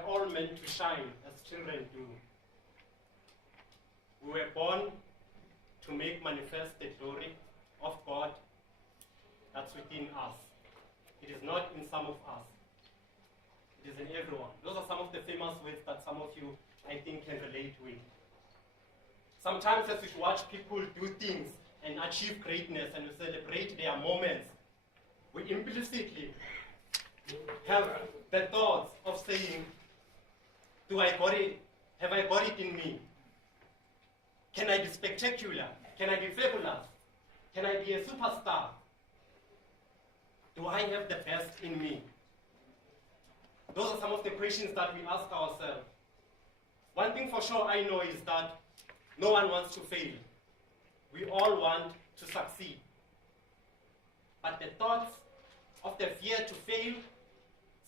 were all meant to shine as children do. We were born to make manifest the glory of God that's within us. It is not in some of us. It is in everyone. Those are some of the famous words that some of you, I think, can relate with. Sometimes as we watch people do things and achieve greatness and we celebrate their moments, we implicitly have the thoughts of saying, do I got it? Have I got it in me? Can I be spectacular? Can I be fabulous? Can I be a superstar? Do I have the best in me? Those are some of the questions that we ask ourselves. One thing for sure I know is that no one wants to fail. We all want to succeed. But the thoughts of the fear to fail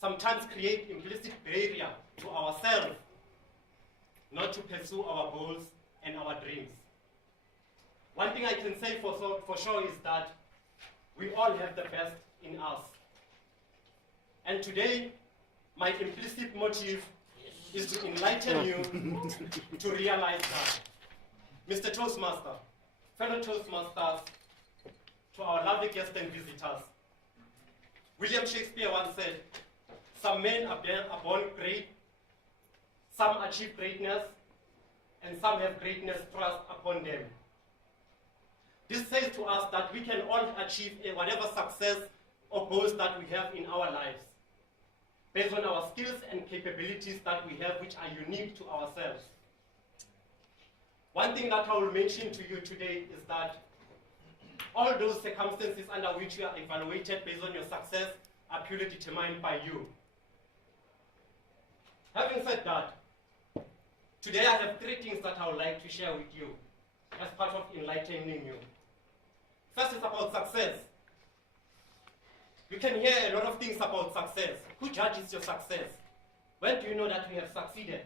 sometimes create implicit barrier to ourselves not to pursue our goals and our dreams. One thing I can say for sure is that we all have the best in us. And today, my implicit motive is to enlighten you to realize that. Mr. Toastmaster, fellow Toastmasters, to our lovely guests and visitors, William Shakespeare once said, some men are born great, some achieve greatness, and some have greatness thrust upon them. This says to us that we can all achieve whatever success or goals that we have in our lives, based on our skills and capabilities that we have, which are unique to ourselves. One thing that I will mention to you today is that all those circumstances under which you are evaluated based on your success are purely determined by you. Having said that, today I have 3 things that I would like to share with you as part of enlightening you. First is about success. You can hear a lot of things about success. Who judges your success? When do you know that we have succeeded?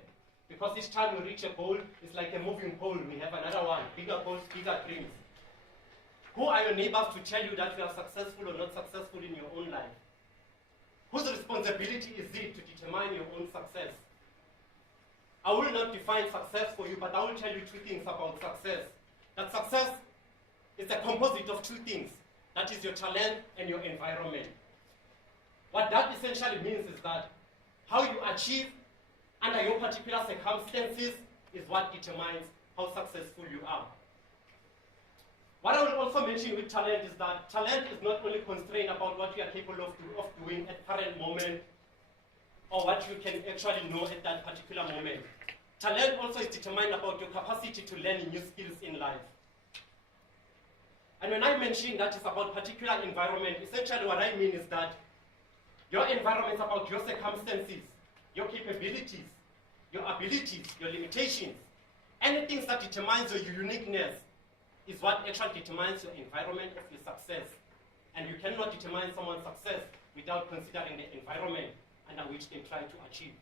Because each time we reach a goal, it's like a moving pole. We have another one, bigger goals, bigger dreams. Who are your neighbors to tell you that you are successful or not successful in your own life? Whose responsibility is it to determine your own success? I will not define success for you, but I will tell you 2 things about success. That success is a composite of 2 things. That is your talent and your environment. What that essentially means is that how you achieve under your particular circumstances is what determines how successful you are. What I will also mention with talent is that talent is not only constrained about what you are capable of doing at current moment or what you can actually know at that particular moment. Talent also is determined about your capacity to learn new skills in life. And when I mention that it's about particular environment, essentially what I mean is that your environment is about your circumstances, your capabilities, your abilities, your limitations. Anything that determines your uniqueness is what actually determines your environment of your success. And you cannot determine someone's success without considering the environment under which they try to achieve.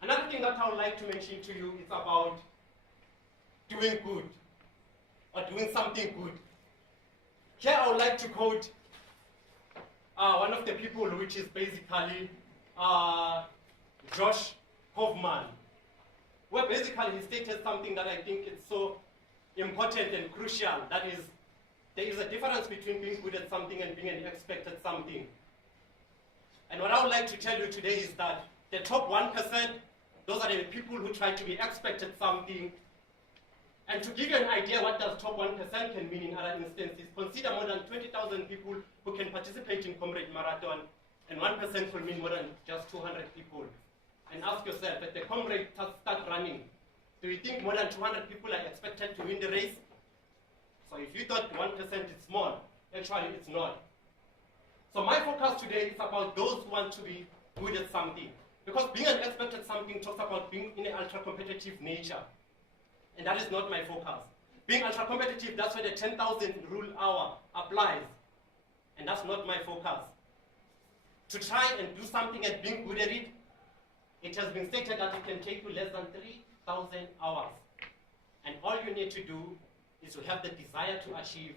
Another thing that I would like to mention to you is about doing good or doing something good. Here I would like to quote one of the people, which is basically Josh Hoffman, where basically he stated something that I think is so important and crucial. That is, there is a difference between being good at something and being an expert at something. And what I would like to tell you today is that the top 1%, those are the people who try to be expert at something. And to give you an idea what does top 1% can mean in other instances, consider more than 20,000 people who can participate in Comrade Marathon, and 1% will mean more than just 200 people. And ask yourself, if the Comrade start running, do you think more than 200 people are expected to win the race? So if you thought 1% is small, actually it's not. So my focus today is about those who want to be good at something. Because being an expert at something talks about being in an ultra-competitive nature. And that is not my focus. Being ultra-competitive, that's where the 10,000 rule hour applies. And that's not my focus. To try and do something and being good at it, it has been stated that it can take you less than 3,000 hours. And all you need to do is to have the desire to achieve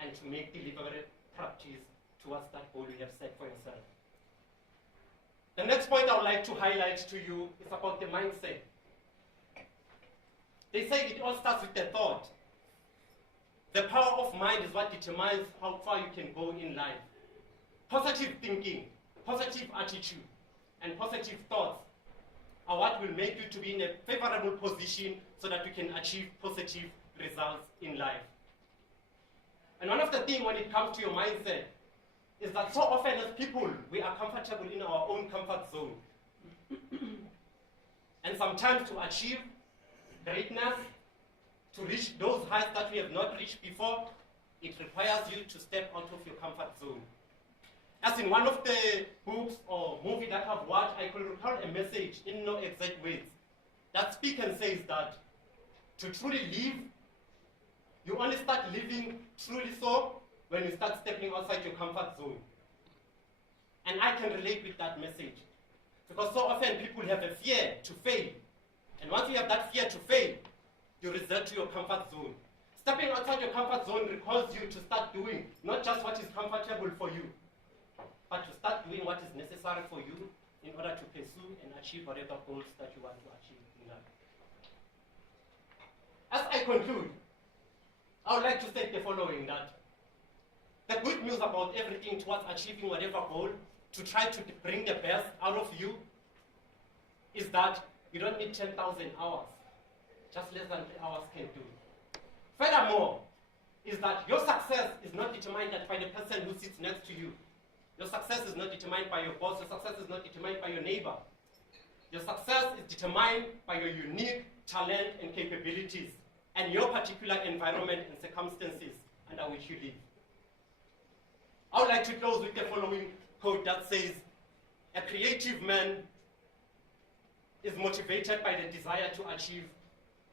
and to make deliberate practice towards that goal you have set for yourself. The next point I would like to highlight to you is about the mindset. They say it all starts with the thought. The power of mind is what determines how far you can go in life. Positive thinking, positive attitude, and positive thoughts are what will make you to be in a favorable position so that you can achieve positive results in life. And one of the things when it comes to your mindset is that so often as people, we are comfortable in our own comfort zone. And sometimes to achieve greatness, to reach those heights that we have not reached before, it requires you to step out of your comfort zone. As in one of the books or movie that I've watched, I could recall a message in no exact words that speaks and says that to truly live, you only start living truly so when you start stepping outside your comfort zone. And I can relate with that message. Because so often people have a fear to fail. And once you have that fear to fail, you resort to your comfort zone. Stepping outside your comfort zone requires you to start doing not just what is comfortable for you, but to start doing what is necessary for you in order to pursue and achieve whatever goals that you want to achieve in life. As I conclude, I would like to state the following, that the good news about everything towards achieving whatever goal, to try to bring the best out of you, is that you don't need 10,000 hours. Just less than 3 hours can do. Furthermore, is that your success is not determined by the person who sits next to you. Your success is not determined by your boss. Your success is not determined by your neighbor. Your success is determined by your unique talent and capabilities and your particular environment and circumstances under which you live. I would like to close with the following quote that says, "A creative man is motivated by the desire to achieve,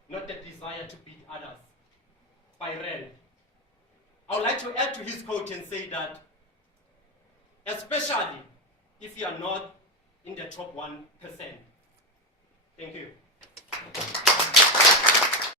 not the desire to beat others." By Rand. I would like to add to his quote and say that, especially if you are not in the top 1%. Thank you.